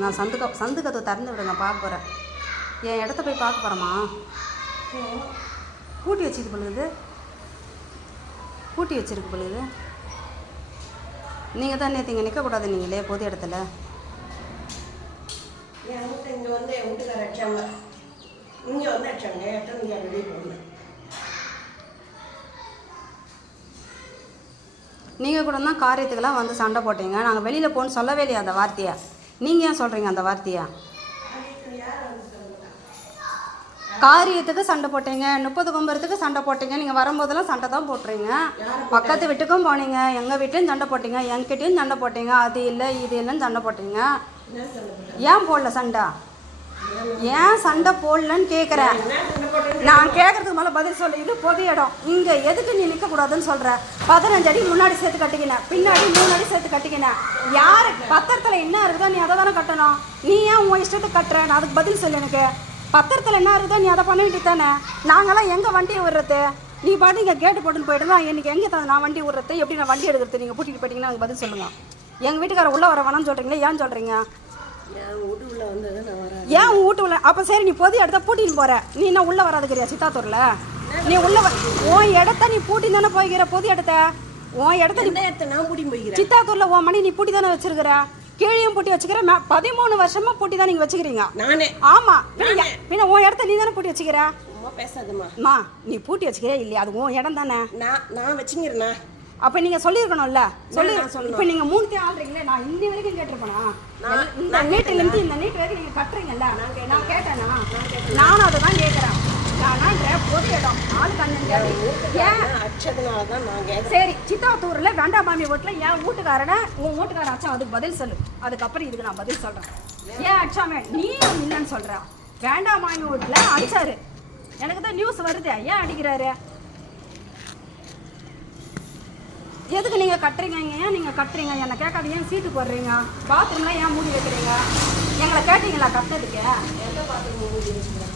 நான் சந்து க சந்து கதவை திறந்து விடுங்க பார்க்க போகிறேன் என் இடத்த போய் பார்க்க போகிறேம்மா பூட்டி வச்சுக்கு பொழுது பூட்டி வச்சிருக்கு பொழுது நீங்கள் தான் நேற்று இங்கே நிற்கக்கூடாது நீங்களே பொது இடத்துல. என் வீட்டு இங்கே வந்து என் வீட்டுக்கார அடிச்சாங்க. இங்கே வந்து அடிச்சாங்க. இங்கே வெளியே போகணும் நீங்கள் கூட தான் காரியத்துக்கெல்லாம் வந்து சண்டை போட்டீங்க. நாங்கள் வெளியில் போகணுன்னு சொல்லவே இல்லையா அந்த வார்த்தையை? நீங்கள் ஏன் சொல்கிறீங்க அந்த வார்த்தையை? காரியத்துக்கு சண்டை போட்டீங்க முப்பது கும்பரத்துக்கு சண்டை போட்டீங்க நீங்கள் வரும்போதெல்லாம் சண்டை தான் போட்டுறீங்க. பக்கத்து வீட்டுக்கும் போனீங்க எங்கள் வீட்லையும் சண்டை போட்டீங்க என்கிட்டயும் சண்டை போட்டீங்க அது இல்லை இது இல்லைன்னு சண்டை போட்டீங்க. ஏன் போடல சண்டை? ஏன் சண்டை போடலன்னு கேட்குறேன் நான் கேட்கறதுக்கு மேலே பதில் சொல்லு. இது பொது இடம். இங்கே எதுக்கு நீ நிற்கக்கூடாதுன்னு சொல்கிற பதினஞ்சு அடி முன்னாடி சேர்த்து கட்டிக்கினேன் பின்னாடி மூணு அடி சேர்த்து கட்டிக்கினேன் யாரு பத்திரத்தில் என்ன இருக்குதோ நீ அதை தானே கட்டணும். நீ ஏன் உன் இஷ்டத்துக்கு கட்டுற? நான் அதுக்கு பதில் சொல்லு எனக்கு. பத்திரத்தில் என்ன இருக்குதோ நீ அதை பண்ண வேண்டியது தானே. நாங்களாம் எங்கே வண்டியை விடுறது? நீ பாட்டு இங்கே கேட்டு போட்டுன்னு போயிட்டு நான் எனக்கு எங்கே தான் நான் வண்டி விடுறது? எப்படி நான் வண்டி எடுக்கிறது? நீங்கள் கூட்டிகிட்டு போயிட்டீங்கன்னா அதுக்கு பதில் சொல்லுங்கள் எங்கள் வீட்டுக்கார உள்ளே வர வேணாம்னு சொல்கிறீங்களே ஏன் சொல்கிறீங்க ஏன் உன் வீட்டு உள்ள அப்போ சரி நீ பொது இடத்த பூட்டின்னு போற. நீ என்ன உள்ள வராதுக்கிறியா சித்தாத்தூர்ல? நீ உள்ள உன் இடத்த நீ பூட்டி தானே போய்க்கிற பொது இடத்த உன் இடத்த நீ நான் பூட்டி போய்க்கிறேன்? சித்தாத்தூர்ல உன் மணி நீ பூட்டி தானே வச்சிருக்கிற? கீழையும் பூட்டி வச்சுக்கிற பதிமூணு வருஷமா பூட்டி தான் நீங்க வச்சுக்கிறீங்க. நானே. ஆமா. பின்ன உன் இடத்த நீ தானே பூட்டி வச்சுக்கிற? பேசாதம்மா. அம்மா நீ பூட்டி வச்சுக்கிறியா இல்லையா? அது உன் இடம் தானே? நான் நான் வச்சுங்கிறேண்ணா அப்ப நீங்க சொல்லியிருக்கணும்ல. சொல்லி. இப்ப நீங்க மூணுத்தையும் ஆள்றீங்களே நான் இன்னி வரைக்கும் கேட்டிருப்பேனா? இந்த நீட்டுல இருந்து இந்த நீட்டு வரைக்கும் நீங்க கட்டுறீங்கல்ல. நான் கேட்டேனா? நானும் அதை தான் கேட்கறேன் பொது இடம். ஆளு கண்ணன் ஏன்? அடிச்சதுனால தான் நான் சரி சித்தாத்தூர்ல வேண்டாம் மாமி வீட்டுல என் வீட்டுக்காரனை உன் வீட்டுக்காரன் அச்சா அதுக்கு பதில் சொல்லு. அதுக்கப்புறம் இதுக்கு நான் பதில் சொல்றேன். ஏன் அச்சாமே நீ இல்லைன்னு சொல்ற? வேண்டாம் மாமி வீட்டுல அடிச்சாரு எனக்கு தான் நியூஸ் வருது. ஏன் அடிக்கிறாரு? எதுக்கு நீங்க கட்டுறீங்க? ஏன் நீங்க கட்டுறீங்க? என்ன கேட்காது ஏன் சீட்டு போடுறீங்க? பாத்ரூம்லாம் ஏன் மூடி வைக்கிறீங்க? எங்களை கேட்டீங்களா கட்டுறதுக்கு? எந்த பாத்ரூம் மூடி வச்சுக்கிறேன்